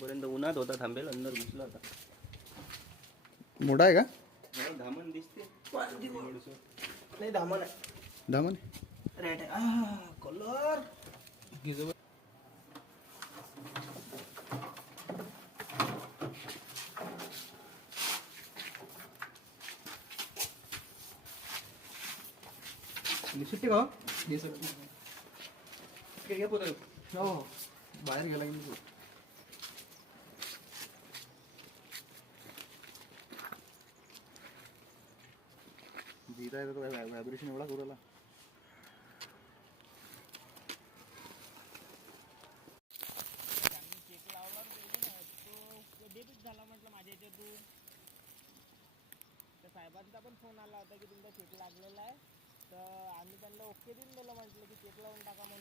आतापर्यंत उन्हात होता थांबेल अंदर घुसला होता. मोठा आहे का? मला धामण दिसते. नाही दामन आहे. दामन रेड आहे. कलर सुट्टी का हे? सगळं. हो हो. बाहेर गेला की जिरा येतं तो व्हायब्रेशन एवढा करूला डेबिट झाला म्हटलं माझ्या याच्यातून त्या साहेबांचा पण फोन आला होता की तुमचा चेक लागलेला आहे. तर आम्ही त्यांना ओके देऊन दिलं म्हटलं की चेक लावून टाका म्हणून.